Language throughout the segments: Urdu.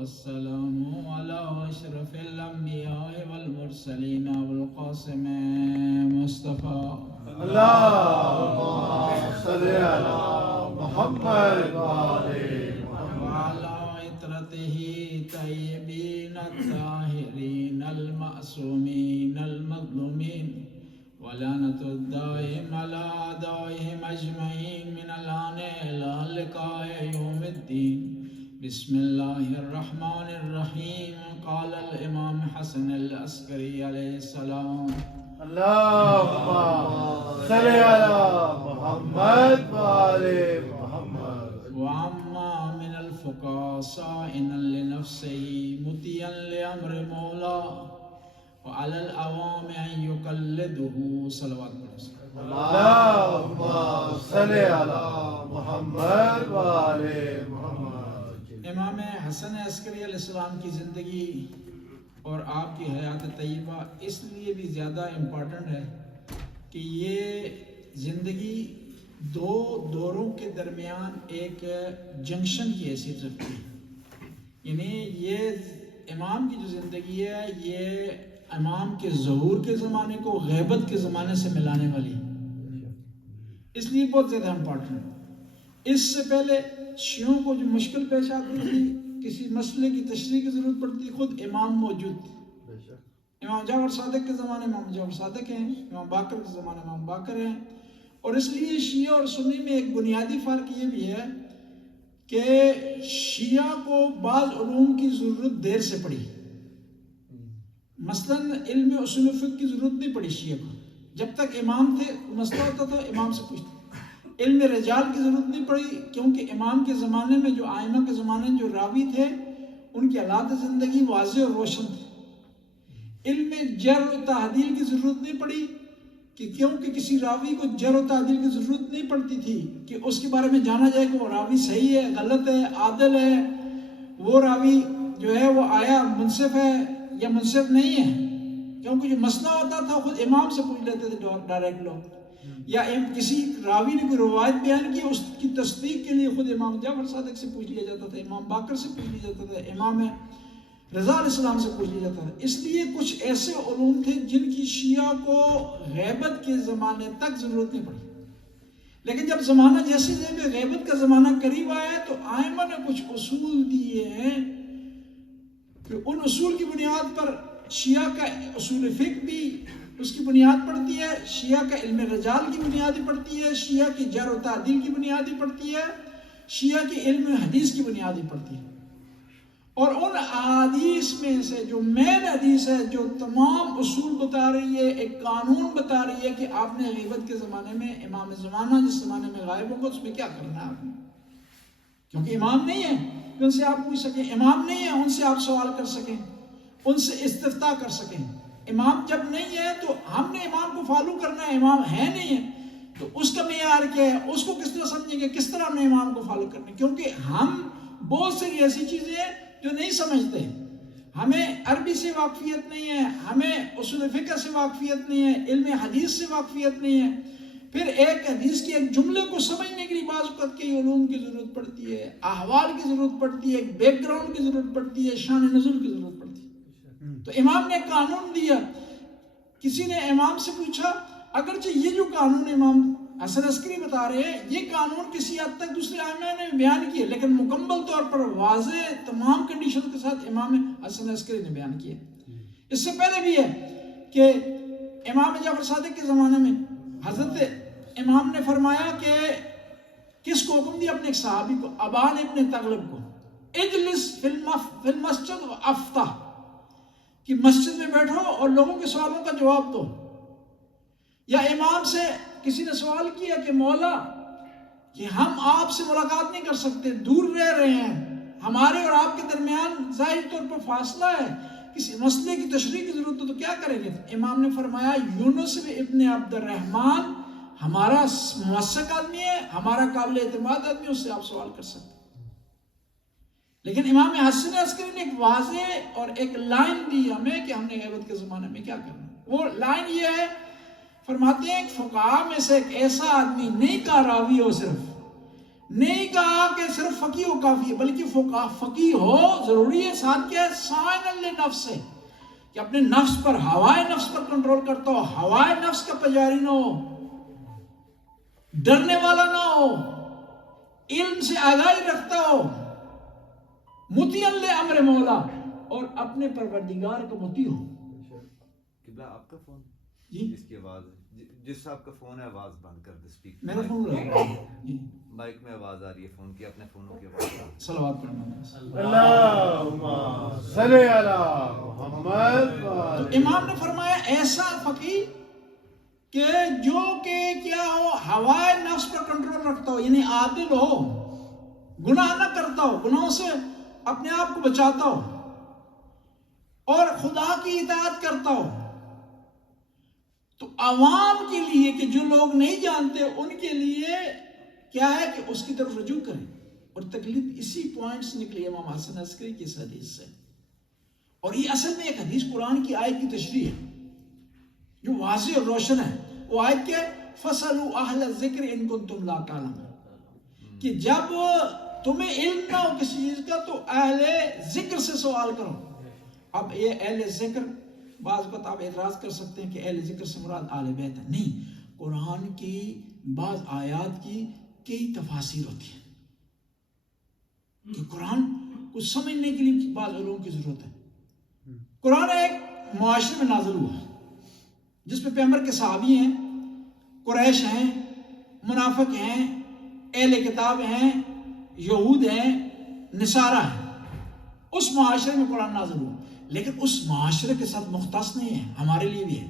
والسلام على أشرف الأنبياء والمرسلين والقاسم مصطفى اللهم صل على محمد وعلى عترته طيبين الطاهرين المعصومين المظلومين ولعنة الدائم على أعدائهم أجمعين من الآن إلى لقاء يوم الدين. بسم الله الرحمن الرحيم. قال الإمام حسن العسكري عليه السلام: اللهم صل على محمد وآل محمد. وأما من الفقهاء صائنا لنفسه مطيعا لأمر مولاه وعلى العوام أن يقلده. صلوات اللهم صل على محمد وآل محمد. امام حسن عسکری علیہ السلام کی زندگی اور آپ کی حیات طیبہ اس لیے بھی زیادہ امپورٹنٹ ہے کہ یہ زندگی دو دوروں کے درمیان ایک جنکشن کی حیثیت رکھتی ہے. یعنی یہ امام کی جو زندگی ہے یہ امام کے ظہور کے زمانے کو غیبت کے زمانے سے ملانے والی ہے، اس لیے بہت زیادہ امپورٹنٹ ہے. اس سے پہلے شیعوں کو جو مشکل پیش آتی تھی، کسی مسئلے کی تشریح کی ضرورت پڑتی تھی، خود امام موجود تھے. امام جعفر صادق کے زمانے میں امام جعفر صادق ہیں، امام باقر کے زمانے میں امام باقر ہیں. اور اس لیے شیعہ اور سنی میں ایک بنیادی فرق یہ بھی ہے کہ شیعہ کو بعض علوم کی ضرورت دیر سے پڑی. مثلا علم اصول فقہ کی ضرورت نہیں پڑی شیعہ کو، جب تک امام تھے مسئلہ ہوتا تھا امام سے پوچھتے. علم رجال کی ضرورت نہیں پڑی کیونکہ امام کے زمانے میں جو آئمہ کے زمانے میں جو راوی تھے ان کی حالات زندگی واضح اور روشن تھی. علم جرح و تعدیل کی ضرورت نہیں پڑی کہ کیونکہ کسی راوی کو جرح و تعدیل کی ضرورت نہیں پڑتی تھی کہ اس کے بارے میں جانا جائے کہ وہ راوی صحیح ہے، غلط ہے، عادل ہے، وہ راوی جو ہے وہ آیا منصف ہے یا منصف نہیں ہے. کیونکہ جو مسئلہ ہوتا تھا خود امام سے پوچھ لیتے تھے ڈائریکٹ لوگ، یا کسی راوی نے کوئی روایت بیان کی اس کی تصدیق کے لیے خود امام جعفر صادق سے پوچھ لیا جاتا تھا، امام باقر سے پوچھ لیا جاتا تھا، امام رضا علیہ السلام سے پوچھ لیا جاتا تھا. اس لیے کچھ ایسے علوم تھے جن کی شیعہ کو غیبت کے زمانے تک ضرورت نہیں پڑی. لیکن جب زمانہ جیسے جیسے غیبت کا زمانہ قریب آیا تو آئمہ نے کچھ اصول دیے ہیں کہ ان اصول کی بنیاد پر شیعہ کا اصول فقہ بھی اس کی بنیاد پڑتی ہے، شیعہ کا علم رجال کی بنیادی پڑتی ہے، شیعہ کی جرح و تعدیل کی بنیادی پڑتی ہے، شیعہ کی علم حدیث کی بنیادی پڑتی ہے. اور ان احادیث میں سے جو مین حدیث ہے جو تمام اصول بتا رہی ہے، ایک قانون بتا رہی ہے کہ آپ نے غیبت کے زمانے میں امام زمانہ جس زمانے میں غائب ہوگا اس میں کیا کرنا ہے آپ نے، کیونکہ امام نہیں ہے کہ ان سے آپ پوچھ سکیں، امام نہیں ہے ان سے آپ سوال کر سکیں، ان سے استفتاء کر سکیں. امام جب نہیں ہے تو ہم نے امام کو فالو کرنا ہے، امام ہے نہیں ہے تو اس کا معیار کیا ہے، اس کو کس طرح سمجھیں گے، کس طرح ہم نے امام کو فالو کرنا ہے. کیونکہ ہم بہت سی ایسی چیزیں ہیں جو نہیں سمجھتے، ہمیں عربی سے واقفیت نہیں ہے، ہمیں اصول فقہ سے واقفیت نہیں ہے، علم حدیث سے واقفیت نہیں ہے. پھر ایک حدیث کے ایک جملے کو سمجھنے کے لیے بعض اوقات کئی علوم کی ضرورت پڑتی ہے، احوال کی ضرورت پڑتی ہے، ایک بیک گراؤنڈ کی ضرورت پڑتی ہے، شان نزول کی ضرورت پڑتی ہے. تو امام نے قانون دیا. کسی نے امام سے پوچھا، اگرچہ یہ جو قانون امام حسن عسکری بتا رہے ہیں یہ قانون کسی حد تک دوسرے ائمہ نے بیان کیے لیکن مکمل طور پر واضح تمام کنڈیشن کے ساتھ امام حسن عسکری نے بیان کیے. اس سے پہلے بھی ہے کہ امام جعفر صادق کے زمانے میں حضرت امام نے فرمایا کہ کس کو حکم دیا، اپنے ایک صحابی کو، ابان ابن تغلب کو، اجلس فی المسجد و افتح، کہ مسجد میں بیٹھو اور لوگوں کے سوالوں کا جواب دو. یا امام سے کسی نے سوال کیا کہ مولا کہ ہم آپ سے ملاقات نہیں کر سکتے، دور رہ رہے ہیں، ہمارے اور آپ کے درمیان ظاہر طور پر فاصلہ ہے، کسی مسئلے کی تشریح کی ضرورت تو کیا کریں گے؟ امام نے فرمایا یونس ابن عبد الرحمن ہمارا موثق آدمی ہے، ہمارا قابل اعتماد آدمی ہے، اس سے آپ سوال کر سکتے. لیکن امام حسن عسکری نے ایک واضح اور ایک لائن دی ہمیں کہ ہم نے غیبت کے زمانے میں کیا کرنا. وہ لائن یہ ہے، فرماتے ہیں کہ فقہاء میں سے ایک ایسا آدمی نہیں کا راوی ہو صرف نہیں کہا کہ صرف فقیہ ہو کافی ہے، بلکہ فقیہ ہو ضروری ہے، ساتھ کیا ہے، سائن لنفس ہے، کہ اپنے نفس پر، ہوائے نفس پر کنٹرول کرتا ہو، ہوائے نفس کا پجاری نہ ہو، ڈرنے والا نہ ہو، علم سے آگاہی رکھتا ہو، مطیع لامر مولا، اور اپنے پروردگار کا مطیع ہو۔ قبلہ آپ کا فون جی جس کی آواز جس آپ کا فون ہے آواز بند کر دے، اسپیکر میرا فون رہا جی، مائک میں آواز آ رہی ہے فون کی، اپنے فونوں کی آواز صلوات پڑھنا۔ اللہم صلی علی محمد تو وآلہ۔ امام نے فرمایا ایسا فقیہ کہ جو کہ کیا ہو، ہوائے نفس پر کنٹرول رکھتا ہو، یعنی عادل ہو، گناہ نہ کرتا ہو، گناہوں سے اپنے آپ کو بچاتا ہو، اور خدا کی اطاعت کرتا ہو۔ تو عوام کے لیے کہ جو لوگ نہیں جانتے ان کے لیے کیا ہے کہ اس کی طرف رجوع کریں، اور تکلیف اسی پوائنٹ سے نکلی امام حسن عسکری کی اس حدیث سے، اور یہ اصل میں ایک حدیث قرآن کی آیت کی تشریح ہے جو واضح اور روشن ہے۔ وہ آیت کے فَاسْأَلُوا أَهْلَ الذِّكْرِ إِن كُنتُمْ لَا تَعْلَمُونَ، کہ جب تمہیں علم نہ ہو کسی چیز کا تو اہل ذکر سے سوال کرو۔ اب یہ اہل ذکر، بعض وقت آپ اعتراض کر سکتے ہیں کہ اہل ذکر سے مراد اہل بیت ہے، نہیں، قرآن کی بعض آیات کی کئی تفاسیر ہوتی ہیں کہ قرآن کو سمجھنے کے لیے بعض علوم کی ضرورت ہے۔ قرآن ایک معاشرے میں نازل ہوا ہے جس میں پیغمبر کے صحابی ہیں، قریش ہیں، منافق ہیں، اہل کتاب ہیں، یہود ہیں، نصارہ ہیں، اس معاشرے میں قرآن نازل ہوا، لیکن اس معاشرے کے ساتھ مختص نہیں ہے، ہمارے لیے بھی ہے،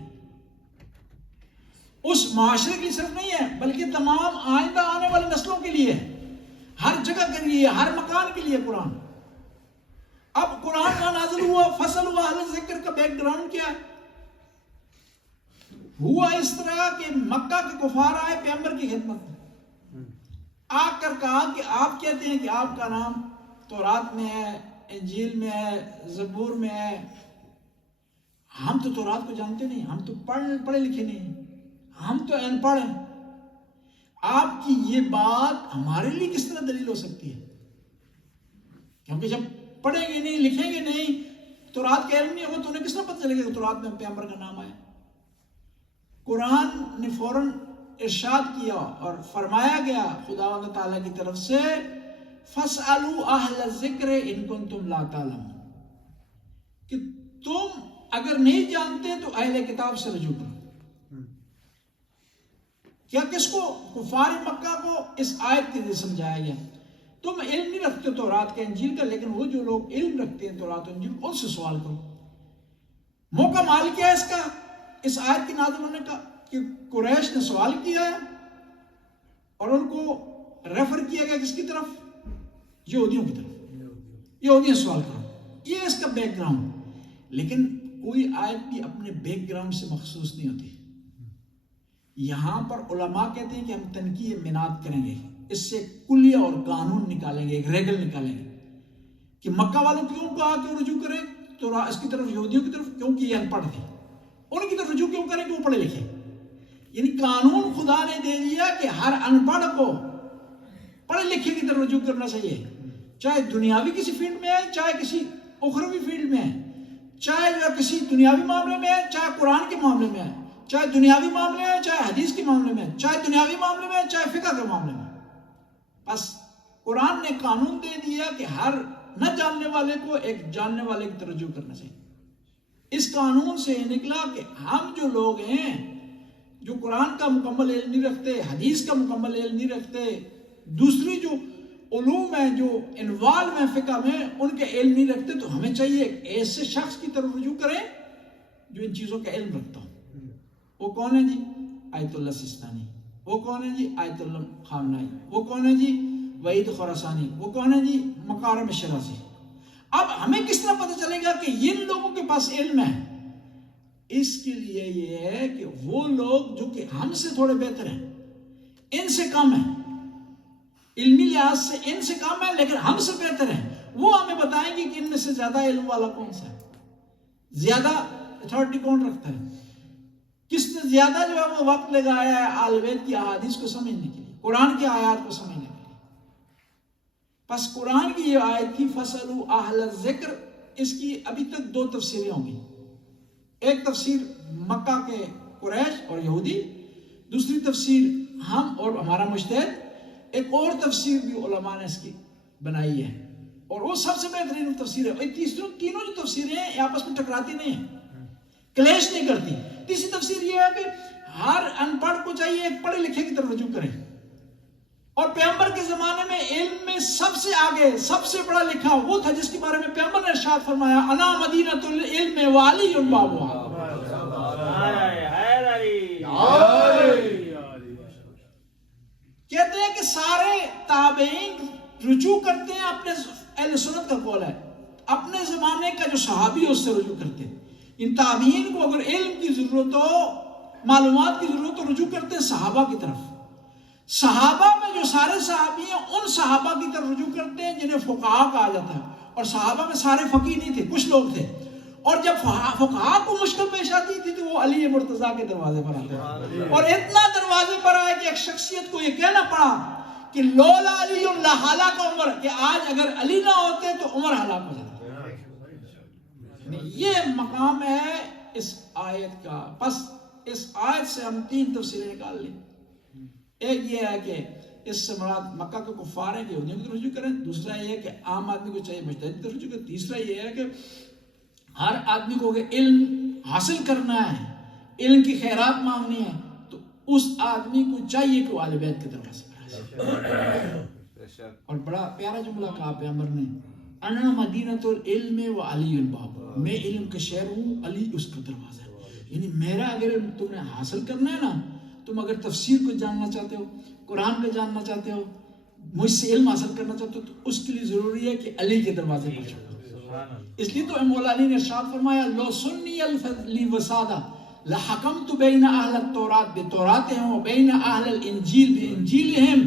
اس معاشرے کے لیے صرف نہیں ہے بلکہ تمام آئندہ آنے والی نسلوں کے لیے، ہر جگہ کے لیے، ہر مکان کے لیے قرآن۔ اب قرآن کا نازل ہوا، فَاسْأَلُوا أَهْلَ الذِّكْرِ کا بیک گراؤنڈ کیا ہے؟ ہوا اس طرح کہ مکہ کے کفار آئے پیغمبر کی خدمت میں، آ کر کہا کہ آپ کہتے ہیں کہ آپ کا نام تورات میں ہے، انجیل میں ہے، زبور میں ہے، ہم تو تورات کو جانتے نہیں، ہم تو پڑھے لکھے نہیں، ہم تو ان پڑھ ہیں، آپ کی یہ بات ہمارے لیے کس طرح دلیل ہو سکتی ہے؟ کیونکہ جب پڑھیں گے نہیں، لکھیں گے نہیں، تورات کا علم نہیں ہوگا تو انہیں کس طرح پتہ چلے گا کہ تورات میں پیغمبر کا نام آیا؟ قرآن نے فوراً ارشاد کیا اور فرمایا گیا خداوند تعالیٰ کی طرف سے، فَاسْأَلُوا أَهْلَ الذِّكْرِ إِن كُنتُمْ لَا تَعْلَمُونَ، کہ تم اگر نہیں جانتے تو اہل کتاب سے رجوع کرو۔ کیا کس کو؟ کفار مکہ کو اس آیت کے ذریعے سمجھایا گیا، تم علم نہیں رکھتے تورات کا، انجیل کا، لیکن وہ جو لوگ علم رکھتے ہیں تورات و انجیل ان سے سوال کرو۔ موقع مال کیا ہے اس کا، اس آیت کی نازل ہونے کا، کہ قریش نے سوال کیا ہے اور ان کو ریفر کیا گیا کس کی طرف؟ یہودیوں کی طرف، یہودیوں سوال کرو، یہ اس کا بیک گراؤنڈ۔ لیکن کوئی آیت بھی اپنے بیک گراؤنڈ سے مخصوص نہیں ہوتی۔ یہاں پر علماء کہتے ہیں کہ ہم تنقیح مناد کریں گے، اس سے کلیہ اور قانون نکالیں گے، ایک ریگل نکالیں گے کہ مکہ والوں کیوں کہا کہ رجوع کریں تو اس کی طرف، یہودیوں کی طرف، کیونکہ یہ ان پڑھ تھے، ان کی طرف رجوع کیوں کریں کہ وہ پڑھے لکھے؟ یعنی قانون خدا نے دے دیا کہ ہر ان پڑھ کو پڑھے لکھے کی طرف رجوع کرنا چاہیے، چاہے دنیاوی کسی فیلڈ میں ہے، چاہے کسی اخروی فیلڈ میں ہے، چاہے جو کسی دنیاوی معاملے میں ہے، چاہے قرآن کے معاملے میں ہے، چاہے دنیاوی معاملے میں ہے، چاہے حدیث کے معاملے میں ہے، چاہے دنیاوی معاملے میں ہے، چاہے فقہ کے معاملے میں ہے۔ بس قرآن نے قانون دے دیا کہ ہر نہ جاننے والے کو ایک جاننے والے کی طرف رجوع کرنا چاہیے۔ اس قانون سے نکلا کہ ہم جو لوگ ہیں جو قرآن کا مکمل علم نہیں رکھتے، حدیث کا مکمل علم نہیں رکھتے، دوسری جو علوم ہیں جو انوالو ہیں فقہ میں ان کے علم نہیں رکھتے، تو ہمیں چاہیے ایک ایسے شخص کی طرف رجوع کریں جو ان چیزوں کا علم رکھتا ہو۔ وہ کون ہے جی؟ آیت اللہ سستانی۔ وہ کون ہے جی؟ آیت اللہ خامنائی۔ وہ کون ہے جی؟ وحید خراسانی۔ وہ کون ہے جی؟ مکارم شرازی۔ اب ہمیں کس طرح پتہ چلے گا کہ ان لوگوں کے پاس علم ہے؟ اس کے لیے یہ ہے کہ وہ لوگ جو کہ ہم سے تھوڑے بہتر ہیں، ان سے کم ہیں، علمی لحاظ سے ان سے کم ہے لیکن ہم سے بہتر ہیں، وہ ہمیں بتائیں گے کہ ان میں سے زیادہ علم والا کون سا ہے، زیادہ اتھارٹی کون رکھتا ہے، کس نے زیادہ جو ہے وہ وقت لگایا ہے آل بیت کی احادیث کو سمجھنے کے لیے، قرآن کی آیات کو سمجھنے کے لیے۔ پس قرآن کی یہ آیت تھی فَاسْأَلُوا أَهْلَ الذِّكْرِ، اس کی ابھی تک دو تفسیریں ہوں گی. ایک تفسیر مکہ کے قریش اور یہودی، دوسری تفسیر ہم اور ہمارا مجتہد، ایک اور تفسیر بھی علماء نے اس کی بنائی ہے اور وہ سب سے بہترین تفسیر ہے. تینوں جو تفسیریں ہیں یہ آپس میں ٹکراتی نہیں ہیں، کلیش نہیں کرتی. تیسری تفسیر یہ ہے کہ ہر ان پڑھ کو چاہیے ایک پڑھے لکھے کی طرف رجوع کریں. اور پیغمبر کے زمانے میں علم میں سب سے آگے سب سے بڑا لکھا وہ تھا جس کے بارے میں پیغمبر نے ارشاد فرمایا انا مدینۃ العلم وعلی بابها. کہتے ہیں کہ سارے تابعین رجوع کرتے ہیں، اپنے اہل سنت کا قول ہے، اپنے زمانے کا جو صحابی ہے اس سے رجوع کرتے ہیں. ان تابعین کو اگر علم کی ضرورت ہو، معلومات کی ضرورت ہو، رجوع کرتے ہیں صحابہ کی طرف. صحابہ میں جو سارے صحابی ہیں ان صحابہ کی طرف رجوع کرتے ہیں جنہیں فقہاء کہا جاتا ہے. اور صحابہ میں سارے فقیہ نہیں تھے، کچھ لوگ تھے. اور جب فقہاء کو مشکل پیش آتی تھی تو وہ علی مرتضیٰ کے دروازے پر آتے ہیں. اور اتنا دروازے پر آئے کہ ایک شخصیت کو یہ کہنا پڑا کہ لولا علی لہلاک عمر، کہ آج اگر علی نہ ہوتے تو عمر ہلاک ہو جاتا. یہ مقام ہے اس آیت کا. بس اس آیت سے ہم تین تفسیریں نکال لیں. ایک یہ ہے کہ اس سے مراد مکہ کے کفار ہیں کہ یہودیوں کی طرف رجوع کریں. دوسرا یہ ہے کہ عام آدمی کو چاہیے مجتہد کی طرف رجوع کریں. تیسرا یہ ہے کہ ہر آدمی کو کہ علم حاصل کرنا ہے، علم کی خیرات مانگنی ہے، تو اس آدمی کو چاہیے کہ وہ اہل بیت کے دروازے پر آئے. اور بڑا پیارا جملہ کہا پیغمبر نے، انا مدینۃ العلم وعلی الباب، میں علم کا شہر ہوں، علی اس کا دروازہ ہے. یعنی میرا اگر تم نے حاصل کرنا ہے نا، تم اگر تفسیر کو جاننا چاہتے ہو، قرآن کو جاننا چاہتے ہو، مجھ سے علم حاصل کرنا چاہتے ہو، تو اس کے لیے ضروری ہے کہ علی کے دروازے پر جاؤ. اس لیے تو مولا علی نے ارشاد فرمایا لو سنی الفضلی وسادہ لحکمت بین اہل التورات بتوراتہم و بین اہل الانجیل بانجیلہم،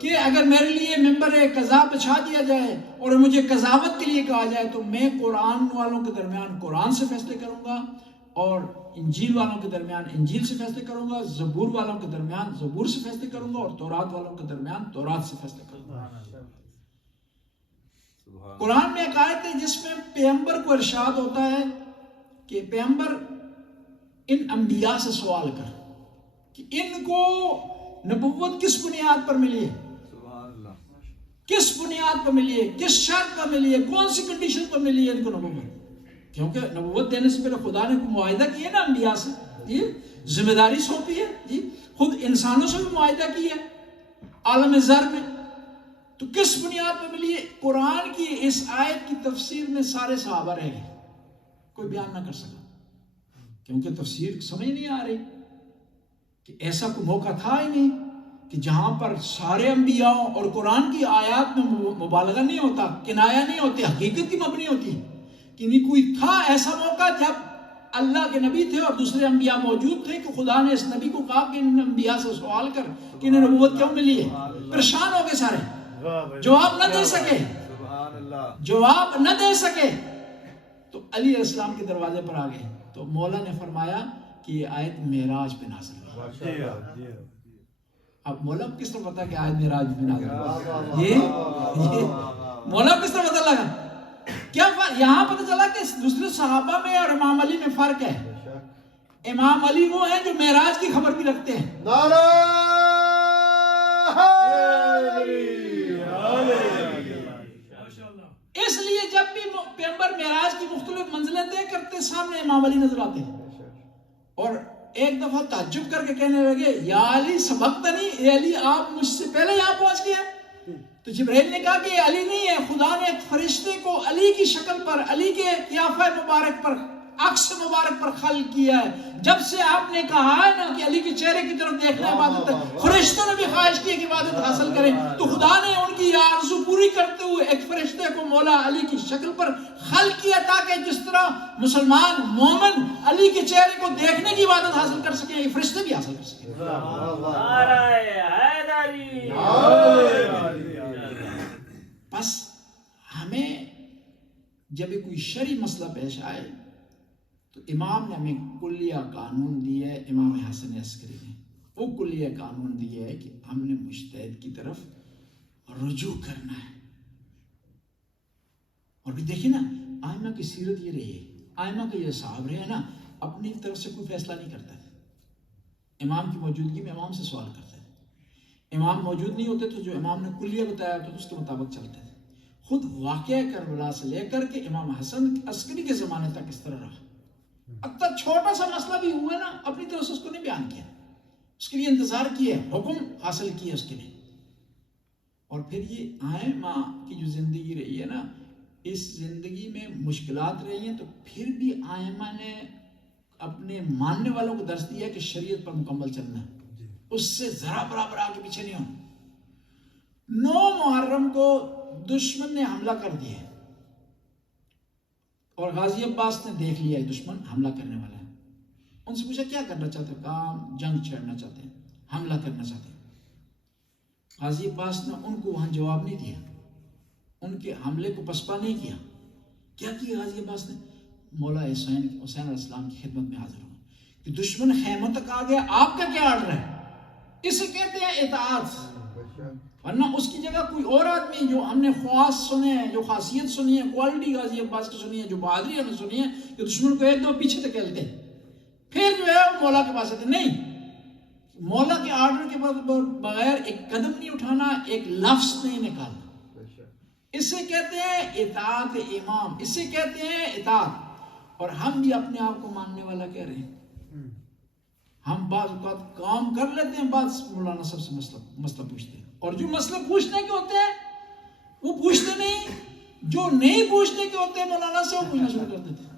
کہ اگر میرے لیے ممبر قضا بچھا دیا جائے اور مجھے قضاوت کے لیے کہا جائے تو میں قرآن والوں کے درمیان قرآن سے فیصلے کروں گا، اور انجیل والوں کے درمیان انجیل سے فیصلے کروں گا، زبور والوں کے درمیان زبور سے فیصلے کروں گا، اور تورات والوں کے درمیان تورات سے فیصلے کروں گا. قرآن میں ایک آیت ہے جس میں پیغمبر کو ارشاد ہوتا ہے کہ پیغمبر ان انبیاء سے سوال کر کہ ان کو نبوت کس بنیاد پر ملی ہے، کس بنیاد پر ملی ہے، کس شرط پر ملی ہے، کون سی کنڈیشن پر ملی ہے ان کو نبوت. کیونکہ نبوت دینے سے پہلے خدا نے معاہدہ کیا نا انبیاء سے، جی ذمہ داری سونپی ہے، جی خود انسانوں سے بھی معاہدہ کیا ہے عالم زر میں. تو کس بنیاد پر ملی ہے؟ قرآن کی اس آیت کی تفسیر میں سارے صحابہ رہ گئے، کوئی بیان نہ کر سکا، کیونکہ تفسیر سمجھ نہیں آ رہی کہ ایسا کوئی موقع تھا ہی نہیں کہ جہاں پر سارے انبیاء اور قرآن کی آیات میں مبالغہ نہیں ہوتا، کنایہ نہیں ہوتی، حقیقت کی مبنی ہوتی. کہ نہیں کوئی تھا ایسا موقع جب اللہ کے نبی تھے اور دوسرے انبیاء موجود تھے کہ خدا نے اس نبی کو کہا کہ ان انبیاء سے سوال کر کہ انہیں نبوت کیوں ملی ہے. پریشان ہو گئے سارے، جواب نہ دے سکے، جواب نہ دے سکے، تو علی علیہ السلام کے دروازے پر آ گئے. تو مولا نے فرمایا کہ یہ آیت معراج پہ نازل ہوئی. اب مولا کو کس طرح پتا کہ آیت معراج پہ نازل ہوئی؟ یہ مولا کو کس طرح پتا لگا؟ کیا یہاں پتہ چلا کہ دوسرے صحابہ میں اور امام علی میں فرق ہے. امام علی وہ ہیں جو معراج کی خبر بھی رکھتے ہیں. اس لیے جب بھی پیغمبر معراج کی مختلف منزلیں طے کرتے سامنے امام علی نظر آتے ہیں. اور ایک دفعہ تعجب کر کے کہنے لگے یا علی سبقتنی، اے علی آپ مجھ سے پہلے یہاں پہنچ گئے ہیں. تو جبرائیل نے کہا کہ یہ علی نہیں ہے، خدا نے ایک فرشتے کو علی کی شکل پر، علی کے قیافہ مبارک پر، عکس مبارک پر خلق کیا ہے. جب سے آپ نے کہا ہے نا کہ علی کے چہرے کی طرف دیکھنا عبادت ہے، فرشتوں نے بھی خواہش کی کہ عبادت حاصل کریں، تو خدا نے ان کی یہ آرزو پوری کرتے ہوئے ایک فرشتے کو مولا علی کی شکل پر خلق کیا تاکہ جس طرح مسلمان مومن علی کے چہرے کو دیکھنے کی عبادت حاصل کر سکیں، یہ فرشتے بھی حاصل کر سکیں. بس ہمیں جب کوئی شرعی مسئلہ پیش آئے تو امام نے ہمیں کلیہ قانون دیا ہے. امام حسن عسکری نے وہ کلیہ قانون دیا ہے کہ ہم نے مجتہد کی طرف رجوع کرنا ہے. اور بھی دیکھیں نا آئمہ کی سیرت یہ رہی ہے، آئمہ کا یہ صاحب رہے نا اپنی طرف سے کوئی فیصلہ نہیں کرتا تھا، امام کی موجودگی میں امام سے سوال کرتے تھے، امام موجود نہیں ہوتے تو جو امام نے کلیہ بتایا تو اس کے مطابق چلتے تھے۔ خود واقعہ کربلا سے لے کر کے امام حسن عسکری کے زمانے تک اس طرح رہا، اتنا چھوٹا سا مسئلہ بھی ہوا نا اپنی طرف سے اس کو نہیں بیان کیا، اس کے لیے انتظار کیا، حکم حاصل کیا اس کے لیے۔ اور پھر یہ آئمہ کی جو زندگی رہی ہے نا، اس زندگی میں مشکلات رہی ہیں تو پھر بھی آئمہ نے اپنے ماننے والوں کو درس دیا کہ شریعت پر مکمل چلنا ہے، اس سے ذرا برابر آگے پیچھے نہیں ہونا۔ 9 محرم کو دشمن نے حملہ کر دیا اور غازی عباس نے دیکھ لیا دشمن حملہ کرنے والا ہے، ان سے پوچھا کیا کرنا چاہتے ہیں؟ کام جنگ چھیڑنا چاہتے ہیں، حملہ کرنا چاہتے ہیں۔ غازی عباس نے ان کو وہاں جواب نہیں دیا، ان کے حملے کو پسپا نہیں کیا۔ کیا کیا غازی عباس نے؟ مولا حسین علیہ السلام کی خدمت میں حاضر ہوا کہ دشمن خیمہ تک آ گیا، آپ کا کیا آرڈر ہے؟ اسے کہتے ہیں اطاعت۔ ورنہ اس کی جگہ کوئی اور آدمی جو ہم نے خواص سنے ہیں، جو خاصیت سنی ہے، کوالٹی غازی عباس کی سنی ہے، جو بہادری ہم نے سنی ہے کہ دشمن کو ایک دو پیچھے تکیلتے پھر جو ہے وہ مولا کے پاس آتے، نہیں، مولا کے آرڈر کے بغیر ایک قدم نہیں اٹھانا، ایک لفظ نہیں نکالنا۔ اسے کہتے ہیں اطاعت امام، اسے کہتے ہیں اطاعت۔ اور ہم بھی اپنے آپ کو ماننے والا کہہ رہے ہیں، ہم بعض اوقات کام کر لیتے ہیں، بعض مولانا صاحب سے مسئلہ پوچھتے ہیں، اور جو مسئلہ پوچھنے کے ہوتے ہیں وہ پوچھتے نہیں، جو نہیں پوچھنے کے ہوتے ہیں مولانا سے وہ پوچھنا شروع کر دیتے ہیں۔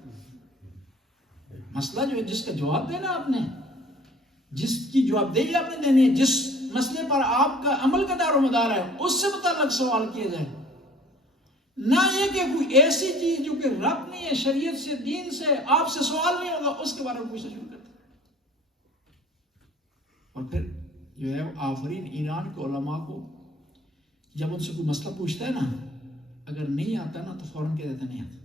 مسئلہ جو ہے جس کا جواب دینا آپ نے، جس کی جواب دہی آپ نے دینی ہے، جس مسئلے پر آپ کا عمل کا دار و مدار ہے، اس سے متعلق سوال کیا جائے، نہ یہ کہ کوئی ایسی چیز جو کہ رب نہیں ہے شریعت سے، دین سے، آپ سے سوال نہیں ہوگا اس کے بارے میں پوچھنا شروع کرتے ہیں۔ اور پھر جو ہے آفرین ایران کے علماء کو جب ان سے کوئی مسئلہ پوچھتا ہے نا، اگر نہیں آتا نا تو فوراً کہہ دیتے نہیں آتا،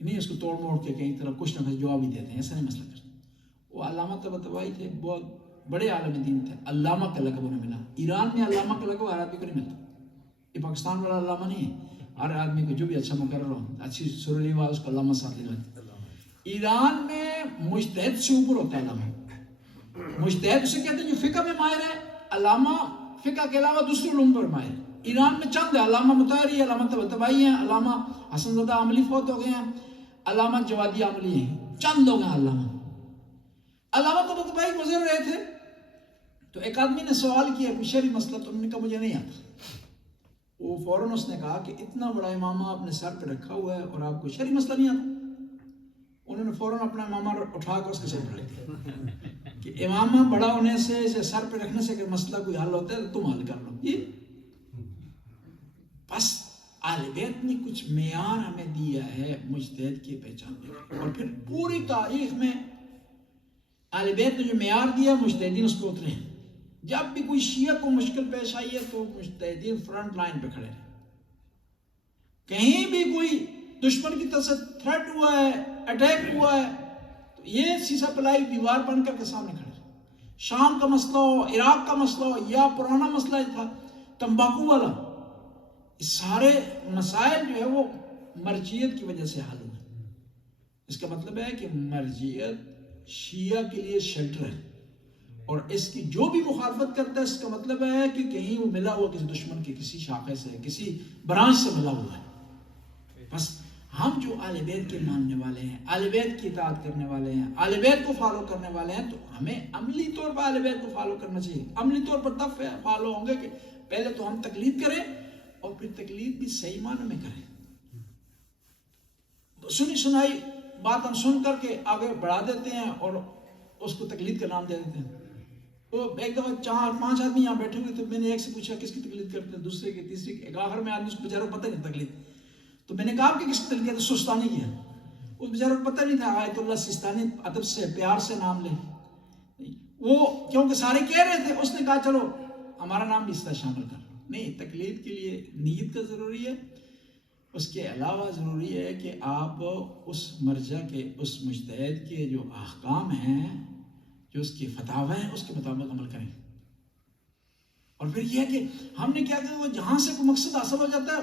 نہیں اس کو توڑ موڑ کے کہیں طرف کچھ نہ کچھ جواب ہی دیتے ہیں، ایسا نہیں مسئلہ کرتے۔ وہ علامہ طباطبائی تھے، بہت بڑے عالم دین تھے، علامہ کا لقب انہیں ملا۔ ایران میں علامہ کا لقب ہر آدمی کو نہیں ملتا، یہ پاکستان والا علامہ نہیں ہے، ہر آدمی کو جو بھی اچھا مقرر ہو، اچھی سرلی ہوا اس کو علامہ ساتھ لے لیتے۔ ایران میں مجتہد سے اوپر ہوتا ہے علامہ، مجتہد اسے کہتے ہیں جو فقہ میں ماہر ہے، علامہ فقہ کے علاوہ دوسرے علوم پر ماہر ہے۔ ایران میں چند ہے، علامہ مطہری، علامہ طباطبائی ہیں، علامہ حسن زدہ عملی فوت ہو گئے ہیں، علامہ جوادی عملی ہیں، چند لوگ ہیں علامہ۔ علامہ طباطبائی گزر رہے تھے تو ایک آدمی نے سوال کیا کوئی شرعی مسئلہ، تو انہوں نے کہا مجھے نہیں آتا۔ وہ فوراً اس نے کہا کہ اتنا بڑا امامہ آپ نے سر پہ رکھا ہوا ہے اور آپ کو شرعی مسئلہ نہیں آتا؟ انہوں نے فوراً اپنا امامہ اٹھا کر اس کے سر پہ رکھ دیا کہ امامہ بڑا ہونے سے، اسے سر پہ رکھنے سے اگر مسئلہ کوئی حل ہوتا ہے تو تم حل کر لو۔ یہ بس اہل بیت نے کچھ معیار ہمیں دیا ہے مجتہد کی پہچان میں، اور پھر پوری تاریخ میں اہل بیت نے جو معیار دیا مجتہدین اس کو اترے ہیں۔ جب بھی کوئی شیعہ کو مشکل پیش آئی ہے تو مجتہدین فرنٹ لائن پہ کھڑے ہیں، کہیں بھی کوئی دشمن کی طرف سے تھریٹ ہوا ہے، اٹیک ہوا ہے تو یہ سیسا پلائی دیوار بن کر کے سامنے کھڑے ہیں۔ شام کا مسئلہ ہو، عراق کا مسئلہ ہو، یا پرانا مسئلہ تھا تمباکو والا، سارے مسائل جو ہے وہ مرجعیت کی وجہ سے حل ہوئے۔ اس کا مطلب ہے کہ مرجعیت شیعہ کے لیے شیلٹر ہے، اور اس کی جو بھی مخالفت کرتا ہے اس کا مطلب ہے کہ کہیں وہ ملا ہوا کسی دشمن کے کسی شاخے سے، کسی برانچ سے ملا ہوا ہے۔ بس ہم جو اہل بیت کے ماننے والے ہیں، اہل بیت کی اطاعت کرنے والے ہیں، اہل بیت کو فالو کرنے والے ہیں، تو ہمیں عملی طور پر اہل بیت کو فالو کرنا چاہیے۔ عملی طور پر تب فالو ہوں گے کہ پہلے تو ہم تقلید کریں اور پھر تقلید بھی صحیح معنی میں کریں۔ سنی سنائی بات ہم سن کر کے آگے بڑھا دیتے ہیں اور اس کو تقلید کا نام دے دیتے ہیں۔ وہ ایک دفعہ 4-5 آدمی یہاں بیٹھے ہوئے، تو میں نے ایک سے پوچھا کس کی تقلید کرتے ہیں، دوسرے کی، تیسرے کی، ایک آخر میں آدمی اس کو بیچارے کو پتہ نہیں تقلید، تو میں نے کہا کہ کس کی تقلید ہے، سستانی کی ہے۔ اس بیچارے کو پتہ نہیں تھا، آیت اللہ سستانی ادب سے پیار سے نام لے، وہ کیونکہ سارے کہہ رہے تھے، اس نے کہا چلو ہمارا نام بھی اس طرح شامل کر لو۔ نہیں، تقلید کے لیے نیت کا ضروری ہے، اس کے علاوہ ضروری ہے کہ آپ اس مرجع کے، اس مجتہد کے جو احکام ہیں، جو اس کی فتاوی ہیں، اس کے مطابق عمل کریں۔ اور پھر یہ ہے کہ ہم نے کیا کہ وہ جہاں سے کوئی مقصد حاصل ہو جاتا ہے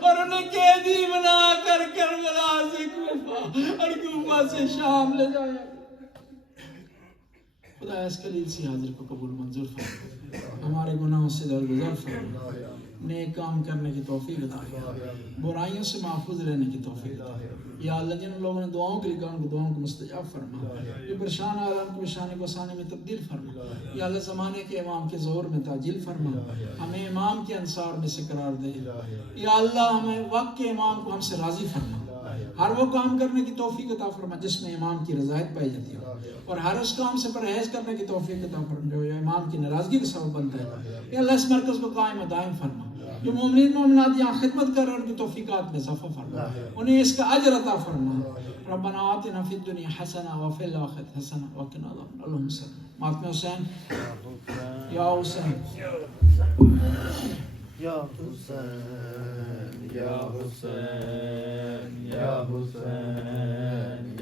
اور انہیں قیدی بنا کر کربلا سے کوفہ اور کوفہ سے شام لے جایا. خدا اس کلیل سی حاضر کو قبول منظور فرما, ہمارے گناہوں سے درگزر فرما, نیک کام کرنے کی توفیق عطا فرما, برائیوں سے محفوظ رہنے کی توفیق عطا فرما. یا اللہ جن لوگوں نے دعاؤں کے لیے کہا ان کو دعاؤں کو مستجاب فرما, جو پریشان آ رہا ان کو پریشانی کو آسانی میں تبدیل فرما. یا اللہ زمانے کے امام کے ظہور میں تعجیل فرما, ہمیں امام کے انصار میں سے قرار دے. یا اللہ ہمیں وقت کے امام کو ہم سے راضی فرما, ہر وہ کام کرنے کی توفیق عطا فرما جس میں امام کی رضایت پائی جاتی ہے, اور ہر اس کام سے پرہیز کرنے کی توفیق عطا فرما جو امام کی ناراضگی کا سبب بنتا ہے. یا اللہ اس مرکز کو قائم و دائم فرما, جو مومنین مومنات یہاں خدمت کر رہے ہیں ان کی توفیقات میں اضافہ فرما, انہیں اس کا اجر عطا فرما. ربنا آتنا فی الدنیا حسنہ وفی الآخرۃ حسنہ وقنا عذاب النار. اللہم صل ماتم حسین یا حسین یا حسین یا حسین یا حسین